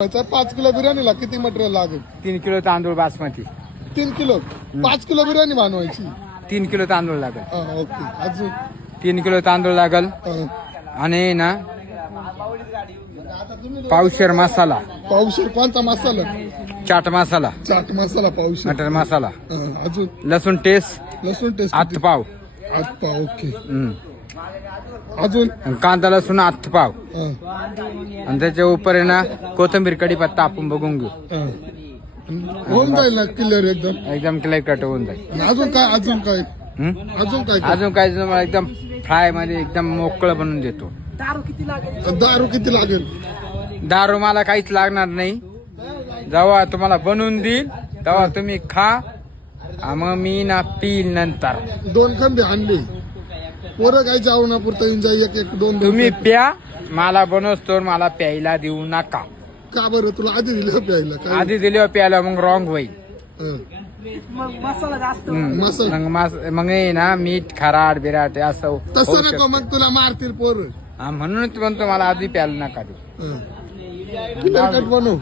5 kilo बिर्याणीला किती material लागेल? 3 kilo तांदूळ बासमती, 3 किलो 5 किलो बिर्याणी बनवायची. 3 किलो तांदूळ लागेल, ओके. अजून 3 किलो तांदूळ लागेल. आणि ना पावशेर मसाला, पावशेर कोणता मसाला? चाट मसाला, चाट मसाला पावशेर. मटर मसाला, अजून लसूण टेस्ट, लसूण टेस्ट आतपाव, पाव. ओके. अजून कांदा लसूण आतपाव. आणि त्याच्या उपर आहे ना कोथिंबीर कढीपत्ता आपण बघून घेऊ. होऊन जाईल ना क्लिअर एकदम. एकदम क्लिअर कट होऊन जाईल. अजून काय? अजून काय? अजून काय? अजून काय तुम्हाला एकदम फ्राय मध्ये एकदम मोकळं बनवून देतो. दारू किती लागेल? दारू मला काहीच लागणार नाही. जेव्हा तुम्हाला बनवून देईल तेव्हा तुम्ही खा, मग मी ना पिईल नंतर. 2 खंबे आणले. पोरं काय जेवणापुरतं एन्जॉय एक 2 तुम्ही प्या, मला बनवतो मला प्यायला देऊ नका. का बरं? तुला आधी दिलं प्यायला काय? आधी दिल्यावर प्यायला मग रॉंग होईल. मसाला मग आहे ना मीठ खराड बिराट असं होऊ तसं नको, शकतं. मग तुला मारतील पोरं. म्हणूनच म्हणतो मला आधी प्यायला नका देऊ. क्लिअर कट बनव.